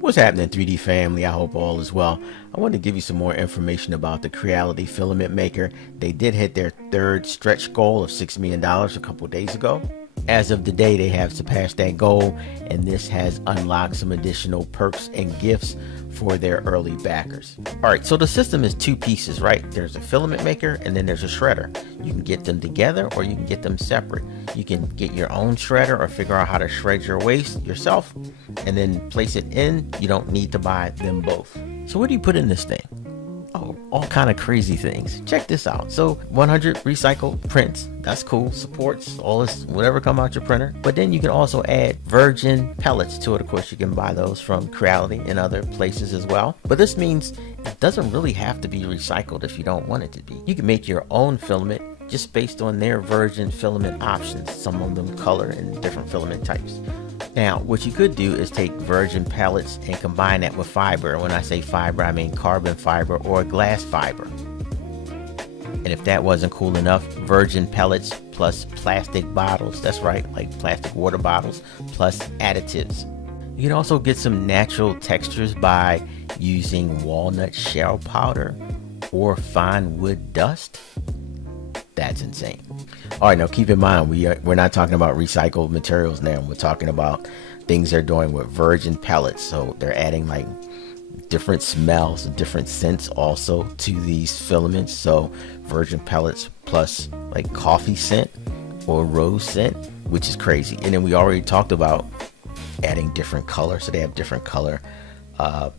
What's happening, 3D family? I hope all is well. I wanted to give you some more information about the Creality Filament Maker. They did hit their third stretch goal of $6 million a couple days ago. As of today, they have surpassed that goal, and this has unlocked some additional perks and gifts for their early backers. All right, so the system is two pieces, right? There's a filament maker and then there's a shredder. You can get them together or you can get them separate. You can get your own shredder or figure out how to shred your waste yourself and then place it in. You don't need to buy them both. So what do you put in this thing? Oh, all kind of crazy things. Check this out. So 100 recycled prints. That's cool. Supports all this, whatever come out your printer. But then you can also add virgin pellets to it. Of course, you can buy those from Creality and other places as well. But this means it doesn't really have to be recycled if you don't want it to be. You can make your own filament just based on their virgin filament options. Some of them color and different filament types. Now, what you could do is take virgin pellets and combine that with fiber. When I say fiber, I mean carbon fiber or glass fiber. And if that wasn't cool enough, virgin pellets plus plastic bottles. That's right, like plastic water bottles plus additives. You can also get some natural textures by using walnut shell powder or fine wood dust. That's insane. All right, now keep in mind, we're not talking about recycled materials now. We're talking about things they're doing with virgin pellets. So they're adding like different smells and different scents also to these filaments. So virgin pellets plus like coffee scent or rose scent, which is crazy. And then we already talked about adding different colors. So they have different color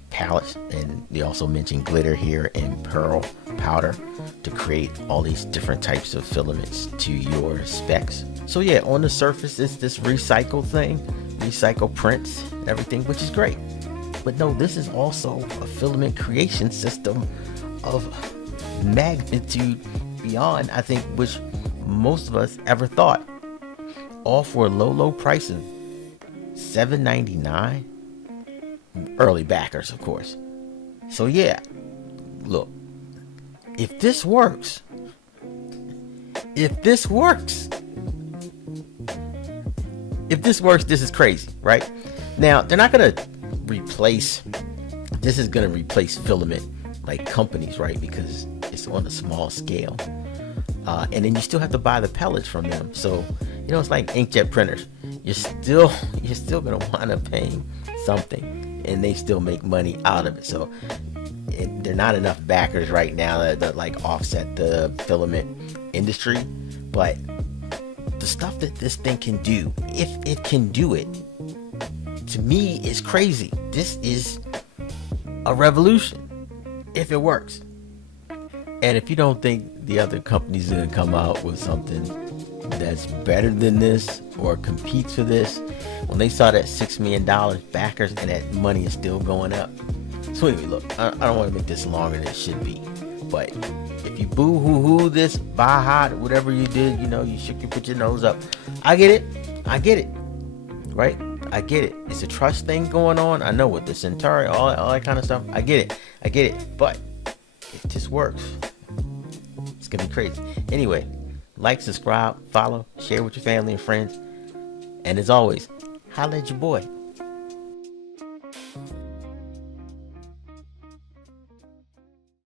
palettes, and they also mentioned glitter here and pearl powder to create all these different types of filaments to your specs. So yeah, on the surface it's this recycle thing, recycle prints and everything, which is great. But no, this is also a filament creation system of magnitude beyond, I think, which most of us ever thought. All for low prices, $7.99. Early backers, of course. So yeah, look, if this works, this is crazy, right? Now, they're not gonna replace, this is gonna replace filament like companies, right? Because it's on a small scale. And then you still have to buy the pellets from them. So, you know, it's like inkjet printers. You're still gonna wind up paying something, and they still make money out of it. So there are not enough backers right now that like offset the filament industry. But the stuff that this thing can do, if it can do it, to me is crazy. This is a revolution if it works. And if you don't think the other companies are gonna come out with something that's better than this or competes for this, when they saw that $6 million backers and that money is still going up. So anyway, look, I don't want to make this longer than it should be, but if you boo-hoo-hoo this, baha, whatever you did, you know, put your nose up. I get it, right? I get it. It's a trust thing going on. I know with the Centauri, all that kind of stuff. I get it. But if this works, it's gonna be crazy. Anyway, like, subscribe, follow, share with your family and friends. And as always, holla at your boy.